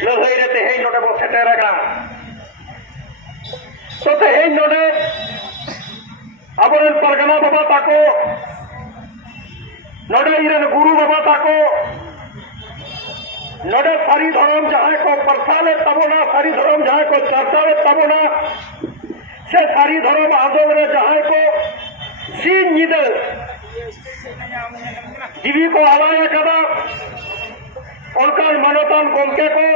lơi ra thì hình nó đã bọc ra cả तो hình nó đã abaran pargana baba tako नोडे इरन गुरु बाबा ताको नोडे सारी धर्म जहाँ को परसाले तबोना सारी धर्म जहाँ को चर्चावे तबोना से सारी धर्म आंदोलन जहाँ को सीन निदल जीवी को आलाया कदा उनका मनोतन गोमके को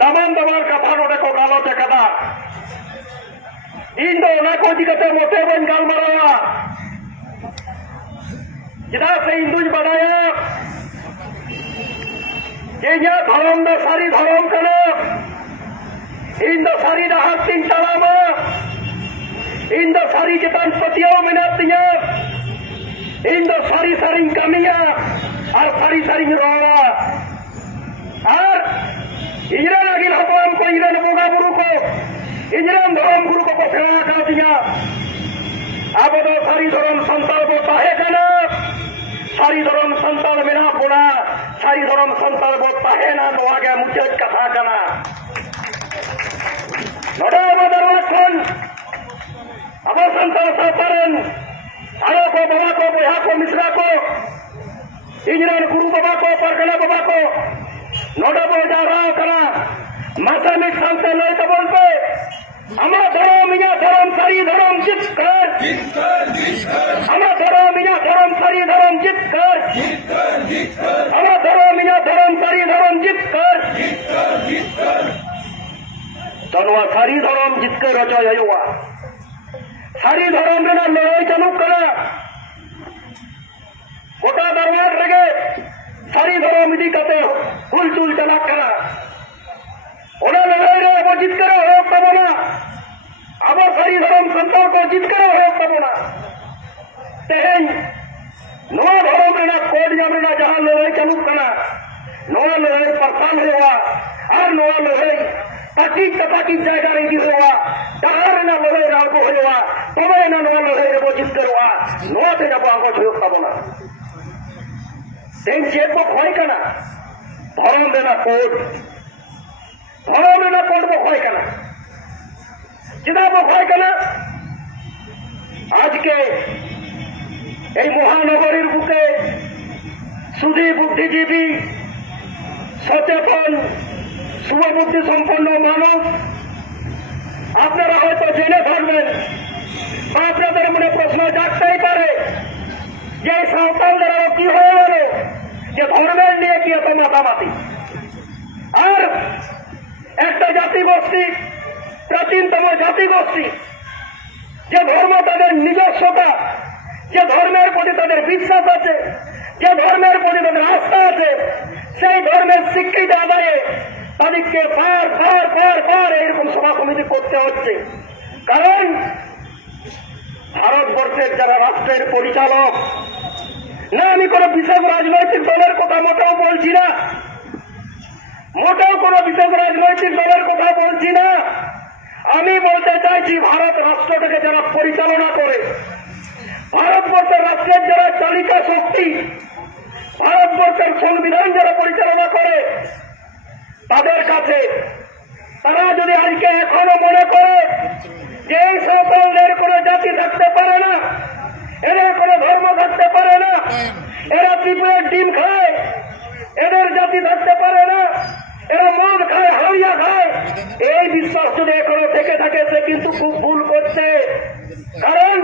तमाम दबार कथा नोडे को गालो ते कदा इन दो ना को दिक्कतें मोटे बन गाल मराया जिदा से हिंदू बनाया ये धर्म द सारी धर्म कना इन द सारी राहत सिंह सलामा इन द सारी जितान पतियों मिनातिया इन द सारी सारी कमिया और सारी सारी रोवा और इजरा लगी हकम को इजरा बोगा गुरु को इजरा धर्म गुरु को सेवा कर दिया अब तो सारी धर्म संतान को काहे कना सारी धर्म संतान मेरा बोला सारी धर्म संतान बोलता है ना तो आगे मुझे कथा करना नोड़ा मदरवाखन अब संतान सापरन आयो को बाबा को यहाँ को मिश्रा को इंजन गुरु बाबा को परगना बाबा को नोड़ा बोल जा रहा करा मासामिक संस्था नहीं तो बोल पे हमारा धर्म या धर्म सारी धर्म जित कर हमारा धर्म या धर्म सारी धर्म जित कर हमारा धर्म या धर्म सारी धर्म जित कर तनवा सारी धर्म जित कर रचा हुआ सारी धर्म में ना लड़ाई चालू करा गोटा दरबार लगे सारी धर्म विधि कहते हुल चुल चला करा उन्हें लड़ाई रहे वो जित करो हो तब ना अब सारी धर्म संतान को जित करो हो तब ना तेहन नवा धर्म में ना कोड जामे ना जहाँ लड़ाई चालू करना नवा लड़ाई परेशान हुआ और नवा लड़ाई ताकि जायगा नहीं हुआ डहार ना लड़ाई रागो हुआ तब ना नवा लड़ाई वो जित करवा नवा से जब आगो छो तब ना तेन चेप को खोई करना धर्म देना कोड धर्म में ना कोड को खोई करना जिदा को खोई करना आज के এই মহানগরীর বুকে সুধী বুদ্ধিজীবী সচেতন শুভবুদ্ধি সম্পন্ন মানুষ আপনারা হয়তো জেনে থাকবেন বা আপনাদের মনে প্রশ্ন জাগতেই পারে যে সাঁওতালদের আরো কি হয়ে গেল যে ধর্মের নিয়ে কি এত মাতামাতি আর একটা জাতিগোষ্ঠী প্রাচীনতম জাতিগোষ্ঠী যে ধর্ম তাদের নিজস্বতা যে ধর্মের প্রতি তাদের বিশ্বাস আছে যে ধর্মের প্রতি তাদের আস্থা আছে সেই ধর্মের স্বীকৃতি আদায়ে তাদেরকে বার এরকম সভা সমিতি করতে হচ্ছে কারণ ভারতবর্ষের যারা রাষ্ট্রের পরিচালক না আমি কোনো বিশেষ রাজনৈতিক দলের কথা মোটেও বলছি না মোটেও কোনো বিশেষ রাজনৈতিক দলের কথা বলছি না আমি বলতে চাইছি ভারত রাষ্ট্রটাকে যারা পরিচালনা করে ভারতবর্ষের রাষ্ট্রের যারা চালিকা শক্তি ভারতবর্ষের সংবিধান যারা পরিচালনা করে তাদের কাছে তারা যদি আজকে এখনো মনে করে যে এই সকলের কোনো জাতি থাকতে পারে না এদের কোনো ধর্ম থাকতে পারে না এরা পিঁপড়ের ডিম খায় এদের জাতি থাকতে পারে না এরা মদ খায় হাড়িয়া খায় এই বিশ্বাস যদি এখনো থেকে থাকে সে কিন্তু খুব ভুল করছে কারণ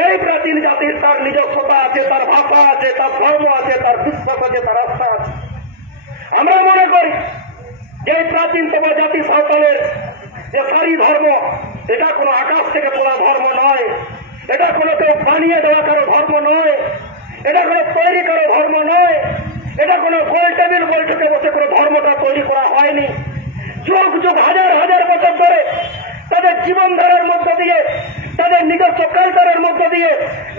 এই প্রাচীন জাতির তার নিজস্বতা আছে তার ভাষা আছে তার ধর্ম আছে তার বিশ্বাস আছে তার আস্থা আছে আমরা মনে করি যে প্রাচীনতম জাতি সাঁওতালের যে সারি ধর্ম এটা কোনো আকাশ থেকে পড়া ধর্ম নয় এটা কোনো কেউ বানিয়ে দেওয়া কারো ধর্ম নয় এটা কোনো তৈরি কারো ধর্ম নয় এটা কোনো গোল টেবিল বৈঠকে বসে কোনো ধর্মটা তৈরি করা হয়নি যুগ যুগ হাজার বছর ধরে তাদের জীবনধারার মধ্য দিয়ে তাদের নিজস্ব কালচারের মধ্য দিয়ে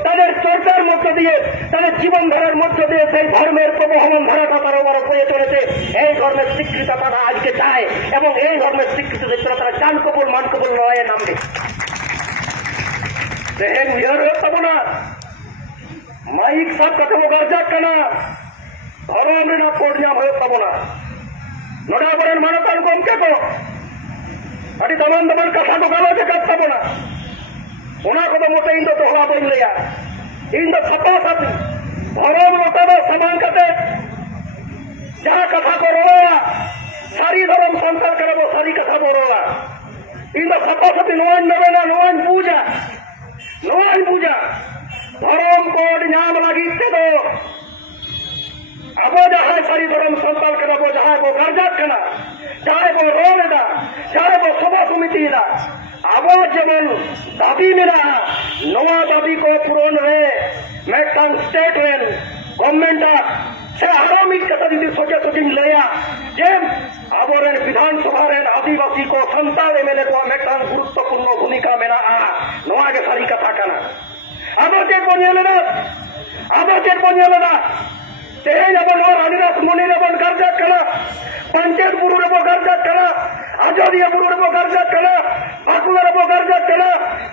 তাদের চর্চার মধ্য দিয়ে তাদের জীবনধারার মধ্য দিয়ে সেই ধর্মের প্রবহমান ধারাটা তারা বড় করে চলেছে এই ধর্মের স্বীকৃতি তারা আজকে চায় এবং এই ধর্মের স্বীকৃতি দেখতে তারা চান কবুল মান কবুল নয় নামবে দেখেন নিহর হতাম না মাইক সব কথা গার্জা কেনা ধর্ম আমরা কোর্ট জাম হয়ে পাবো না নটা मानतान गमके को अभी दमन दमन कथा को गालो के कब तब ना को मोटे इन दोहरा बन लिया इन सपा साथी धर्म लोटा समान करते जहाँ कथा को रोला सारी धर्म संसार करे सारी कथा को रोला इन सपा साथी नोआन नवेना नोआन पूजा धर्म कोड नाम लगी दो अब जहाँ सारी धर्म संसार करे जहाँ को गर्जात करना जहाँ को रोलेदा जहाँ को सभा समिति अब जेमन दाबी मेरा नवा दाबी को पूरण रे मेटन स्टेट रेन गवर्नमेंट से आरो मिट कथा दी सोचे सोचिंग लेया जेम आबोरेन विधानसभा रेन आदिवासी को संताल एमएलए को मेटन गुरुत्वपूर्ण भूमिका मेना नवा के सारी कथा कना अब चेक बनियालेना तेज अब नवा रानीनाथ मुनि रे बन गर्जात कना पंचायत बुरु रे बन गर्जात कना आजादिया बुरु रे बन गर्जात कना बाकुला रे बन गर्जात कना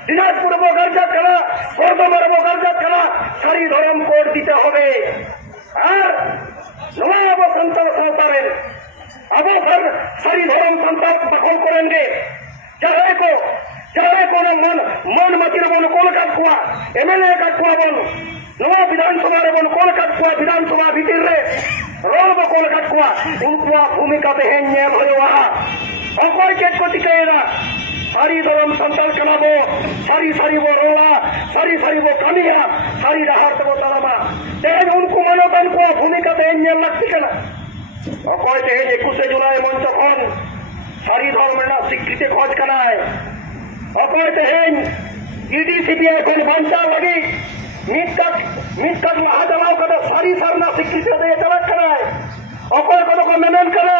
दिनाजपुर रे बन गर्जात कना बर्धमान रे बन गर्जात कना सारी धर्म कोड दीते होबे और नवा अब संताल संसारेर अब सारी धर्म संताल दखल करेंगे चाहे को मन मती रे बन कोल काट कुआ एमएलए काट कुआ बन नवा विधानसभा रे बन कोल काट कुआ विधानसभा भीतर रे रोल बो कोल काट कुआ उनकुआ भूमिका ते हेन नेल होया अकोय चेक को टिकेरा सारी धर्म संताल कनाबो सारी वो रोला सारी वो कमिया सारी राहत वो तलमा तेज उनको मनोतन को भूमिका ते हेन नेल लगती कना अकोय ते 21 जुलाई मंच खन सारी धर्म ना स्वीकृति खोज कना है अकोय ते हेन ईडी सीबीआई को बांचा लगी मिट कट महाजलाओ का सारी सरना स्वीकृति दे चला करा है अकोय को मेनन करा